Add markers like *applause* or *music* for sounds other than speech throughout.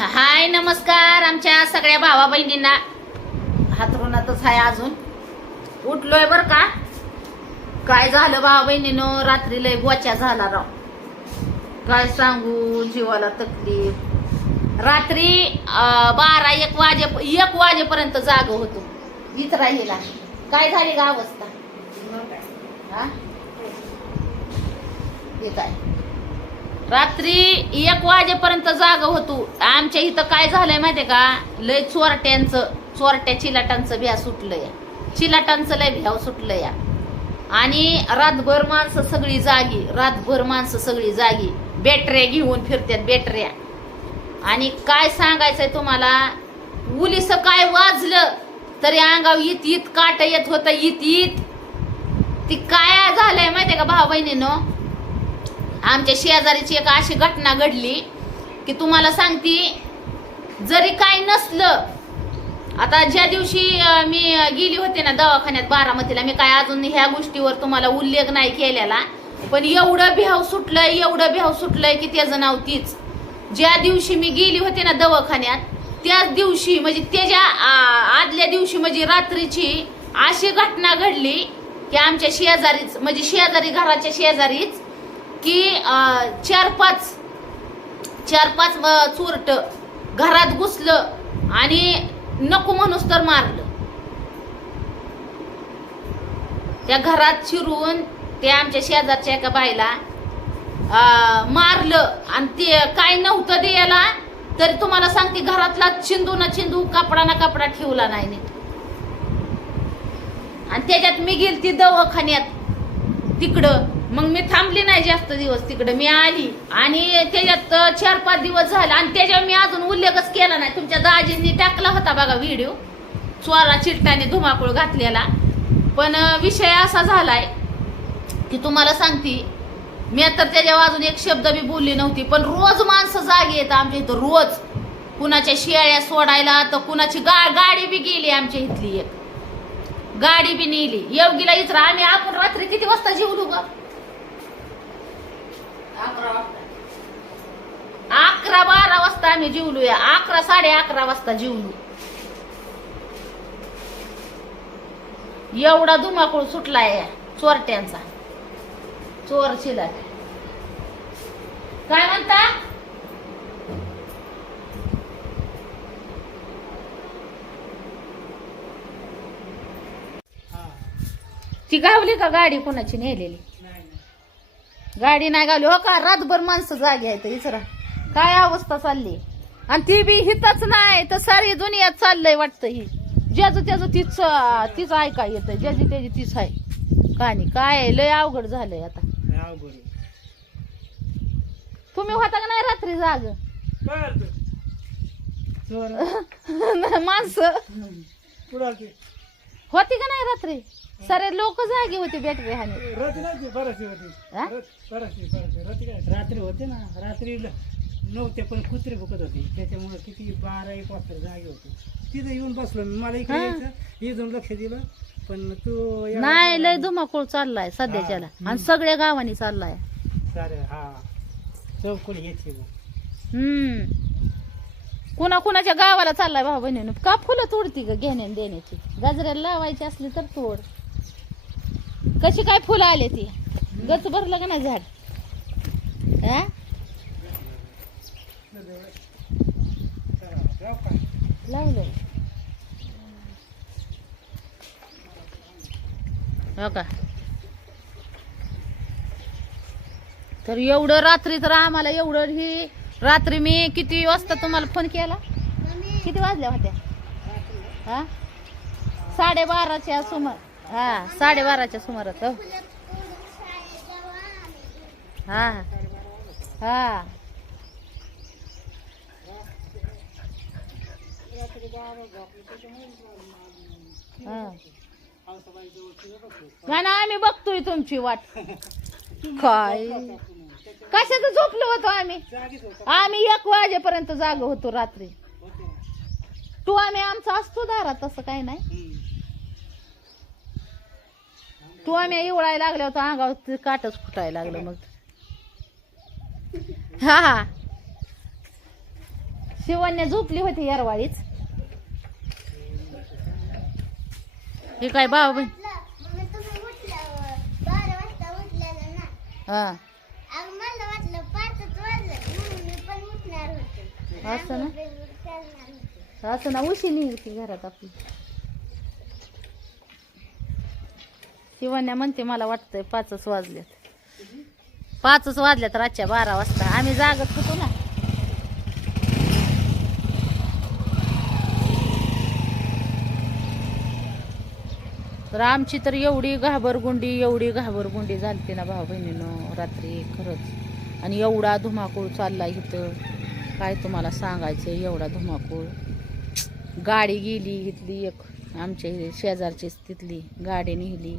हाय नमस्कार आमच्या सगळ्या भावा बहिणींना. हातरुणातच आहे अजून. उठलोय बर का? काय झालं भावा बहिणीनं? रात्री लय गोच्या झाला राव. काय सांगू? जीवाला तकलीफ. रात्री बारा एक वाजे एक वाजेपर्यंत जाग होतो. वितराहिला काय झाली का अवस्था? हा? काय रात्री एक वाजेपर्यंत जाग होतो. आमच्या इथं काय झालंय माहितीये का? लय चोरट्यांचं चोरट्या चिलाटांचं भ्या सुटलंय. चिलाटांचं लय भ्याव सुटलंय. आणि रातभर माणसं सगळी जागी रातभर माणसं सगळी जागी. बॅटऱ्या घेऊन फिरतात बॅटऱ्या. आणि काय सांगायचंय तुम्हाला? उलीस काय वाजलं? तरी अंगाव इत इत काट येत होतं इत इत. ती काय झालंय माहितीये का भाऊ बहिणीनं आमच्या शेजारीची एक अशी घटना घडली की तुम्हाला सांगती जरी काय नसलं आता ज्या दिवशी मी गेली होते ना दवाखान्यात बारामतीला मी काय अजून ह्या गोष्टीवर तुम्हाला उल्लेख नाही केलेला पण एवढं भ्याव सुटलंय एवढं भ्याव सुटलंय की त्याचं नाव तीच. ज्या दिवशी मी गेली होते ना दवाखान्यात त्याच दिवशी म्हणजे त्याच्या आ, आदल्या दिवशी म्हणजे रात्रीची अशी घटना घडली की आमच्या शेजारीच म्हणजे शेजारी घराच्या शेजारीच की चार पाच चार पाच चोरट घरात घुसलं आणि नको म्हणूस तर मारलं. त्या घरात शिरून ते आमच्या शेजारच्या एका बाईला मारलं आणि ते काय नव्हतं द्यायला तरी तुम्हाला सांगते घरातला चिंदू ना चिंदू कपडा ना कपडा ठेवला नाही नीट. आणि त्याच्यात मी गेलती दवाखान्यात तिकडं. मग मी थांबली नाही जास्त दिवस तिकडं. मी आली आणि त्याच्यात चार पाच दिवस झाले आणि त्याच्यावर मी अजून उल्लेखच केला नाही. तुमच्या दाजींनी टाकला होता बघा व्हिडिओ. चोरा चिरट्याने धुमाकूळ घातलेला. पण विषय असा झालाय की तुम्हाला सांगते मी तर त्याच्यावर अजून एक शब्द बी बोलली नव्हती पण रोज माणसं जागी येत आमच्या इथं रोज. कुणाच्या शेळ्या सोडायला तर कुणाची गा गाडी बी गेली आमच्या इथली एक. गाडी बी नेली. योगीला इथं आम्ही आपण रात्री किती वाजता जेवलो ग? अकरा बारा वाजता आम्ही जेवलो या अकरा साडे अकरा वाजता जेवलो. एवढा धुमाकूळ सुटलाय या चोरट्यांचा. चोर चिलाट काय म्हणता? ती गावली का गाडी कोणाची नेलेली? गाडी नाही गावली. हो का? रातभर माणसं जागी आहेत इचरा. काय अवस्था चालली? आणि ती बी हितच नाही तर सारी दुनियात चाललंय वाटतं ही. ज्याचं त्याचं तीच तीच ऐका येत? ज्याची त्याची तीच आहे. कहाणी काय लय अवघड झालंय आता. तुम्ही होता का नाही रात्री जाग? माणसं. होती का नाही रात्री? सारे लोक जागी होते बॅटरी हानी हा? रात्री होते ना रात्री नव्हते पण कुत्रे भुकत होते. त्याच्यामुळे किती बारा एक वाजता जागे होते. तिथं येऊन बसलो मी. मला इकडे. यायचं इथून लक्ष दिलं पण तू या- नाही लय धुमाकूळ चाललाय सध्याच्याला. हा. आणि सगळ्या गावांनी चाललाय. हा. हम्म. कुणा कुणाच्या गावाला चाललाय भाऊ बहिणीनं? का फुलं तोडती ग घेण्या देण्याची? गजऱ्याला लावायची असली तर तोड. कशी काय फुलं आले ती? गच भरलं का नाही झाड? हा? लावलंय हो का? तर एवढं रात्री तर आम्हाला एवढं ही रात्री मी किती वाजता तुम्हाला फोन केला? किती वाजल्या होत्या? हा? साडेबाराच्या सुमार हा साडेबाराच्या सुमारात हो हा. हा. नाही ना आम्ही बघतोय तुमची वाट. काय? कशाच झोपलो होतो आम्ही? आम्ही एक वाजेपर्यंत जाग होतो रात्री. तू आम्ही आमचा असतो दारात तसं काही नाही. तू आम्ही इवळायला लागल्या होता अंगावर ते काटच फुटायला लागलं मग. हा हा. शिवण्या झोपली होती यारवाळीच हे काय भाऊ बहीण मम्मी तुम्ही उठल्यावर बारा वाजता उठलेलं ना हा अगं मला वाटलं पाचच वाजलं हे काय भाव बहीण? असं ना? असं ना उशी निघते घरात आपली. शिवण्या म्हणते मला वाटतंय पाचच वाजल्यात पाचच वाजल्यात रातच्या बारा वाजता. आम्ही जागत होतो ना तर आमची तर एवढी घाबरगुंडी एवढी घाबरगुंडी झालती ना भाऊ बहिणीनं रात्री खरंच. आणि एवढा धुमाकूळ चालला इथं. काय तुम्हाला सांगायचं एवढा धुमाकूळ. गाडी गेली इथली एक आमच्या शेजारचीच तिथली. गाडी नेली.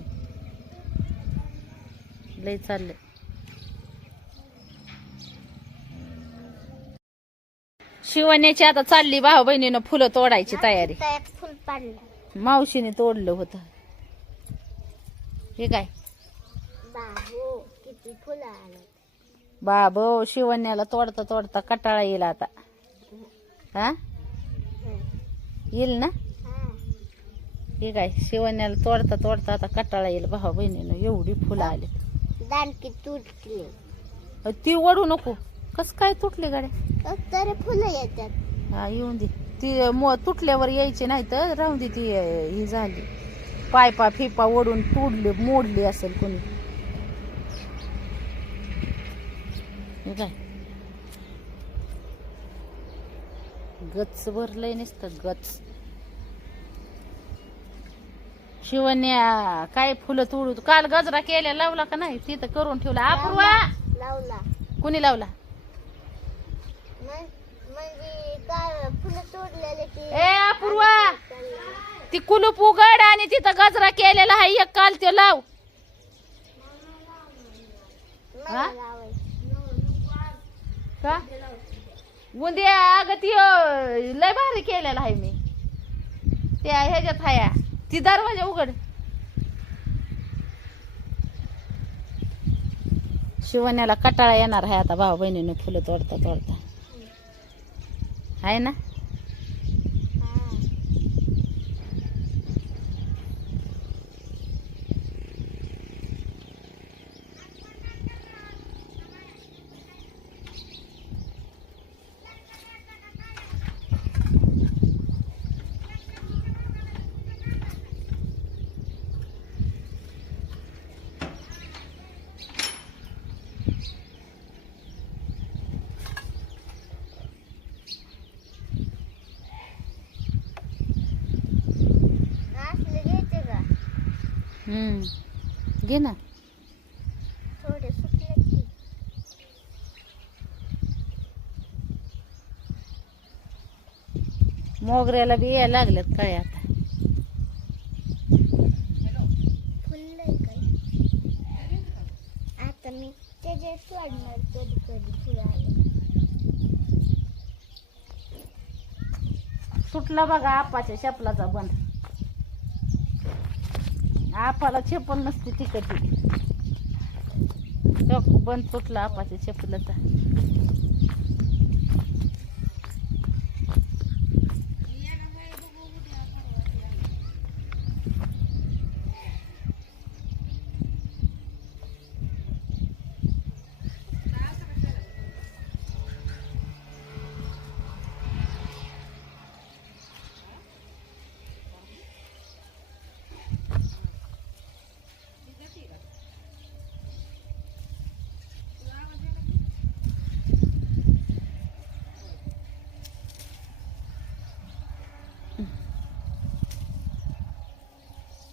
लय चाललंय. शिवण्याची आता चालली भाऊ बहिणीनं फुलं तोडायची तयारी. मावशीने तोडलं होतं. हे काय? बाबू किती फुलं आलं बाबो शिवण्याला तोडता तोडता कटाळा येईल आता. हा? येईल ना? हे. काय शिवण्याला तोडता तोडता आता कटाळा येईल. भाऊ बहिणीनं एवढी फुलं आली. दानकी तुटली. ती ओढू नको. कस काय तुटली गाड्या? तरी फुलं येतात. हा येऊन दे. ती मो तुटल्यावर यायची नाही तर राहून दे ती अं, ही झाली. पायपा फिपा ओढून तोडली मोडली असेल कोणी. काय? गच भरलंय नुसतं गच शिवण्या काय फुलं तोडू काल गजरा केल्या लावला का नाही? तिथं करून ठेवला. अपूर्वा लावला. कुणी लावला? म्हण- म्हणजे काय फुलं अपूर्वा ती कुलूप उघड आणि तिथं गजरा केलेला आहे एक काल ते लाव. हा? का? उद्या अगं ती अं, लय भारी केलेला आहे मी. त्या ह्याच्यात हाया. ती दरवाजा उघड. शिवण्याला कटाळा येणार आहे आता भाऊ बहिणीने फुलं तोडता तोडता आहे ना हा. असलं घ्यायचे का हम्म. घे ना. मोगऱ्याला बी यायला लागल्यात काय आता? आता मी त्याचे सोडणार कधी कधी सुटला बघा आपाच्या शेपलाचा बंद. आपाला चेपल नसते तिकडची बंद तुटला आपाच्या चेपलाचा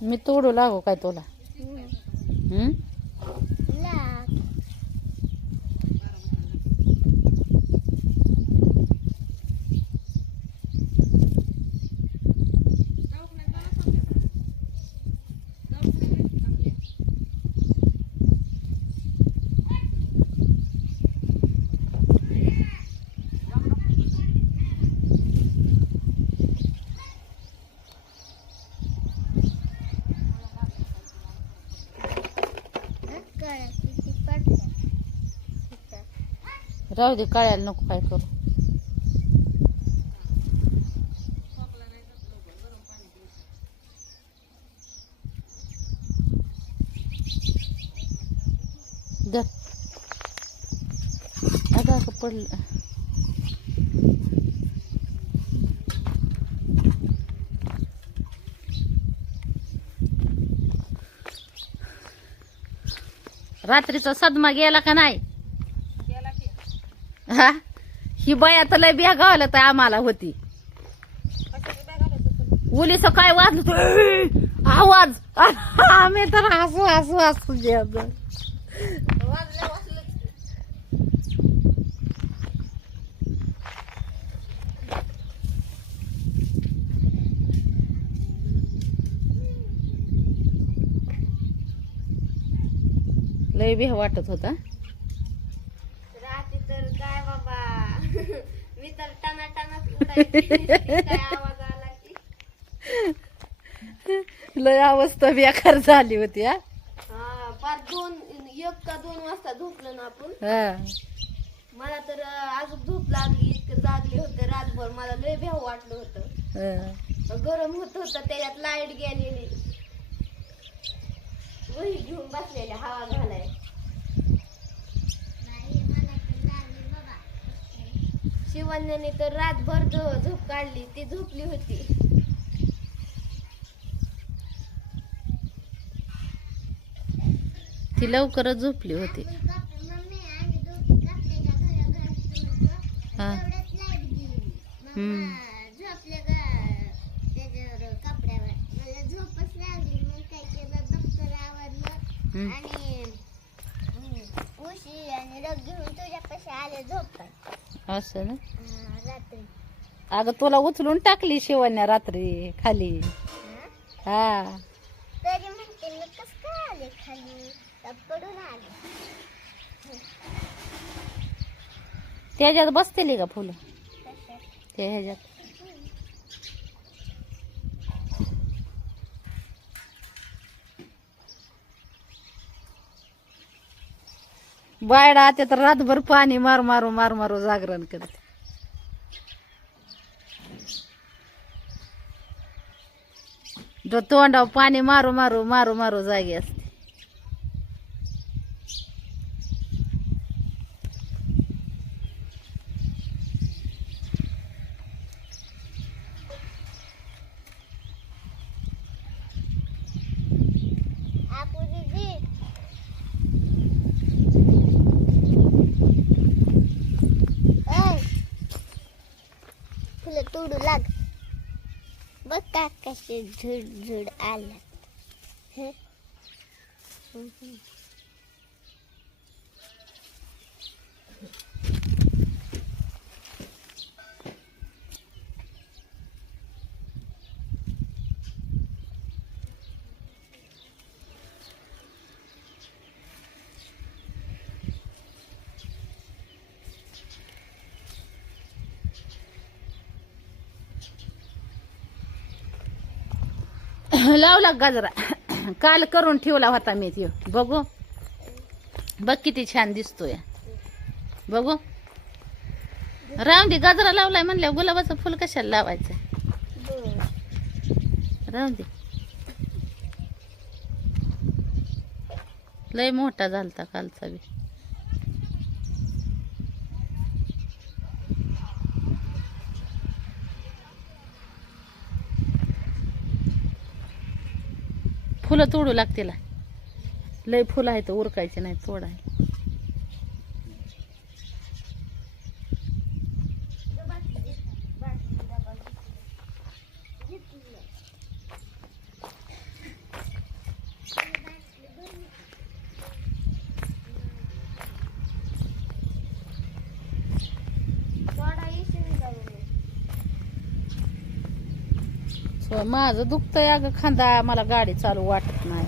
मी तोडू लागू काय तुला? हम्म. जाऊ दे काळ्याला नको काय करू. दर. आता पडलं. रात्रीचा सदमा गेला का नाही? हा? ही बाया तर लय बिया गावला तर आम्हाला होती. उलीस काय वाजलं तर आवाज. आम्ही तर हसू हसू हसू लय बिहा वाटत होता रात्री तर काय बाबा *laughs* मी तर आवाज आला की? *laughs* लय अवस्था बेकार झाली होती हा. हा पाच दोन एक का दोन वाजता झोपलो ना आपण. हा. मला तर अजून झोप लागली इतकं जागले होते. रातभर मला लय भेव वाटलं होतं. हा. गरम होत होतं त्याच्यात लाइट गेलेली. वही घेऊन बसलेले हवा घालाय शिवण्याने तर रातभर झो- झोप काढली ती झोपली होती. ती लवकरच झोपली होती. हा. हम्म. झोपले का त्याच्यावर कपड्यावर. मला झोपच लागली. मग काय केलं? दप्तर आवरलं. हम्म. आणि हम्म, उशी आणि रग घेऊन तुझ्यापाशी आले झोपाय असं ना? अगं तुला उचलून टाकली शिवण्या रात्री खाली. हं? तरी म्हणते मी कस काय आले खाली? तर पडून आले. त्याच्यात बसतेली का फुलं? तसं. ते ह्याच्यात. बायडा आते तर रातभर पाणी मार मारू मार मारू जागरण करते. तो तोंडावर पाणी मारू मारू मारू मारू जागे असते आपू दीदी ऐ, फुलं तोडू लाग बघ का कसे झुड झुड आल्यात लावला गाजरा काल करून ठेवला होता मी त्यो. बघू. बघ किती छान दिसतोय. बघू. राहून दे गाजरा लावलाय म्हणल्या गुलाबाचं फुल कशाला लावायचं? बरं. राहून दे. लय मोठा झालता कालचा बी. फुलं तोडू लागतील. लय फुलं आहेत उरकायचे नाही तोडाय थोडा येशील का मग? सो माझं दुखतंय अगं खांदा मला गाडी चालू वाटत नाही.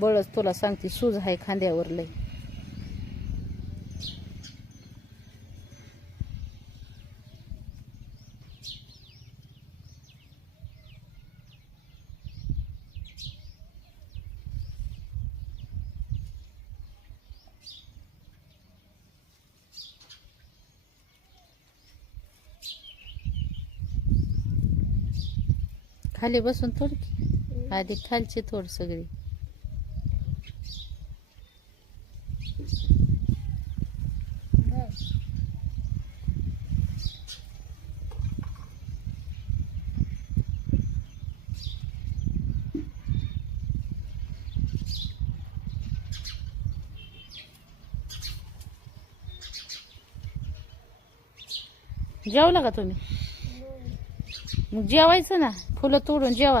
बळच तुला सांगते सूज आहे खांद्यावर लई. खाली बसून थोडकी आधी खालची थोड सगळी. जेवला का तुम्ही? मग जेवायचं ना फुलं तोडून जेवा.